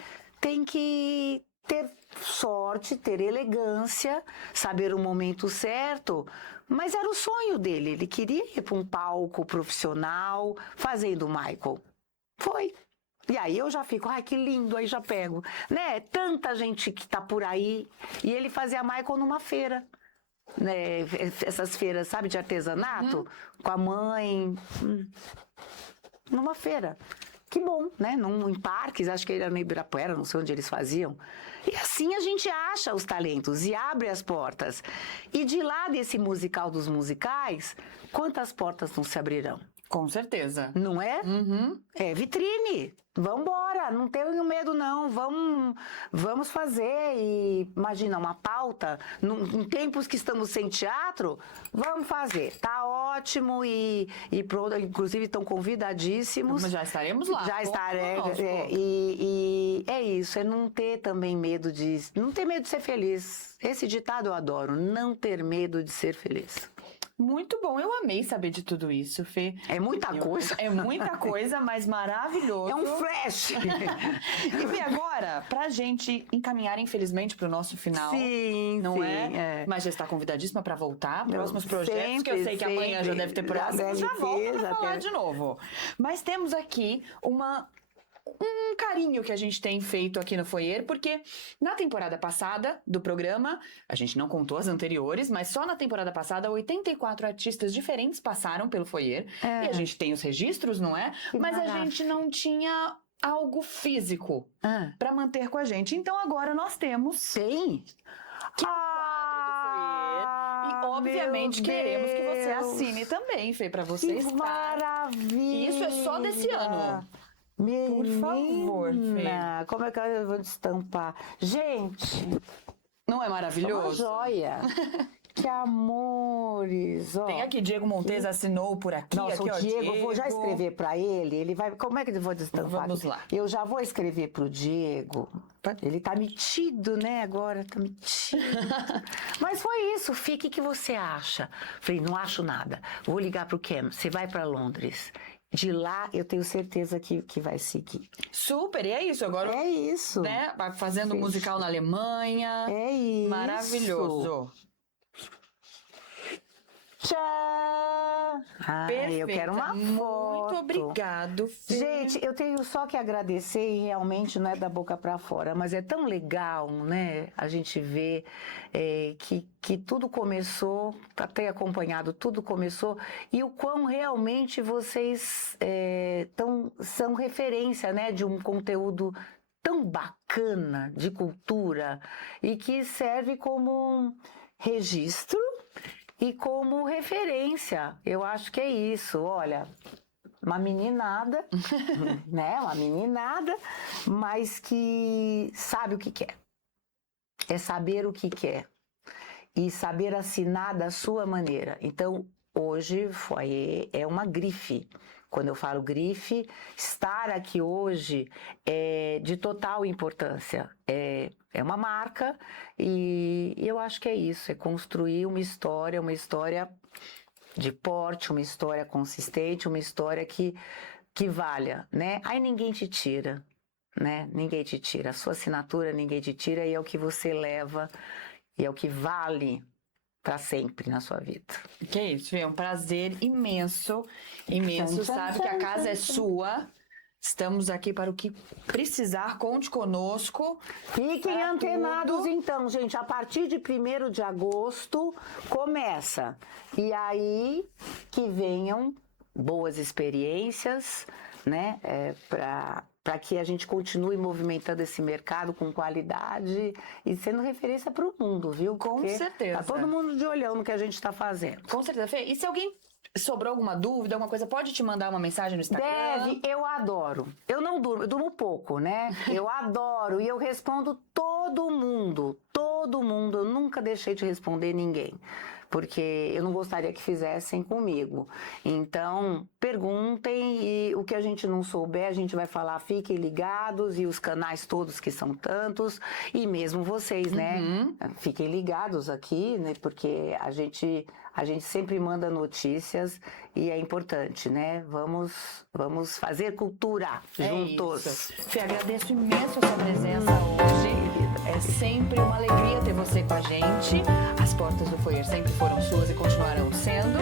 ter sorte, ter elegância, saber o momento certo. Mas era o sonho dele, ele queria ir para um palco profissional fazendo Michael. Foi. E aí eu já fico, ai, que lindo, aí já pego. Né? Tanta gente que tá por aí. E ele fazia Michael numa feira. Né? Essas feiras, sabe, de artesanato? Com a mãe. Numa feira. Que bom, né? Em parques, acho que ele era no Ibirapuera, não sei onde eles faziam. E assim a gente acha os talentos e abre as portas. E de lá desse musical dos musicais, quantas portas não se abrirão? Com certeza. Não é? É vitrine. Vambora, não tenho medo não, vamos fazer. E imagina, uma pauta, em tempos que estamos sem teatro, vamos fazer. Tá ótimo e pronto, inclusive estão convidadíssimos. Mas já estaremos lá. Já estaremos. E é isso, é não ter também medo não ter medo de ser feliz. Esse ditado eu adoro, não ter medo de ser feliz. Muito bom, eu amei saber de tudo isso, Fê. É muita coisa. É muita coisa, mas maravilhoso. É um flash. E Fê, agora, pra gente encaminhar, infelizmente, pro nosso final. Sim, não sim, é? Mas já está convidadíssima pra voltar. Próximos projetos, sempre, que eu sei que amanhã já deve ter próximo, já volta pra falar de novo. Mas temos aqui um carinho que a gente tem feito aqui no Foyer, porque na temporada passada do programa, a gente não contou as anteriores, mas só na temporada passada 84 artistas diferentes passaram pelo Foyer, e a gente tem os registros, não é? Mas a gente não tinha algo físico para manter com a gente. Então agora nós temos. Sim. Que e obviamente queremos que você assine também, Fê, para você estar. Maravilha! E isso é só desse ano. Menina, por favor, Fê. Como é que eu vou destampar? Gente, não é maravilhoso? Uma joia. Que amores, ó. Tem aqui, Diego Montes assinou por aqui. Nossa, aqui, o Diego, eu vou já escrever para ele vai, como é que eu vou destampar? Vamos aqui? lá. Eu já vou escrever pro Diego. Ele tá metido, né, agora, tá metido. Mas foi isso, Fih, o que você acha? Falei, não acho nada. Vou ligar pro Cam, você vai para Londres. De lá, eu tenho certeza que vai seguir. Super, e é isso. Agora, é isso. Né? Vai fazendo musical na Alemanha. É isso. Maravilhoso. Tchau! Eu quero uma foto. Muito obrigado, Fê. Gente, eu tenho só que agradecer e realmente não é da boca para fora, mas é tão legal, né? A gente vê que tudo começou, até acompanhado, tudo começou e o quão realmente vocês são referência, né? De um conteúdo tão bacana de cultura e que serve como registro e como referência. Eu acho que é isso. Olha, uma meninada, né? Uma meninada, mas que sabe o que quer. É saber o que quer. E saber assinar da sua maneira. Então, hoje, Foyer é uma grife. Quando eu falo grife, estar aqui hoje é de total importância. É uma marca e eu acho que é isso, é construir uma história de porte, uma história consistente, uma história que valha, né? Aí ninguém te tira, né? Ninguém te tira. A sua assinatura ninguém te tira e é o que você leva e é o que vale para sempre na sua vida. Que isso, é um prazer imenso, imenso, sabe que a casa é sua. Estamos aqui para o que precisar, conte conosco. Fiquem antenados então, gente, a partir de 1º de agosto começa. E aí que venham boas experiências, né, para que a gente continue movimentando esse mercado com qualidade e sendo referência para o mundo, viu? Com Porque certeza. Tá todo mundo de olhão no que a gente está fazendo. Com certeza, Fê. E se alguém sobrou alguma dúvida, alguma coisa, pode te mandar uma mensagem no Instagram? Deve, eu adoro. Eu não durmo, eu durmo pouco, né? Eu adoro e eu respondo todo mundo. Eu nunca deixei de responder ninguém. Porque eu não gostaria que fizessem comigo. Então, perguntem e o que a gente não souber, a gente vai falar, fiquem ligados e os canais todos que são tantos e mesmo vocês, né? Fiquem ligados aqui, né? Porque a gente sempre manda notícias e é importante, né? Vamos fazer cultura juntos. Isso. Fê, agradeço imenso a sua presença hoje. É sempre uma alegria ter você com a gente. As portas do Foyer sempre foram suas e continuarão sendo.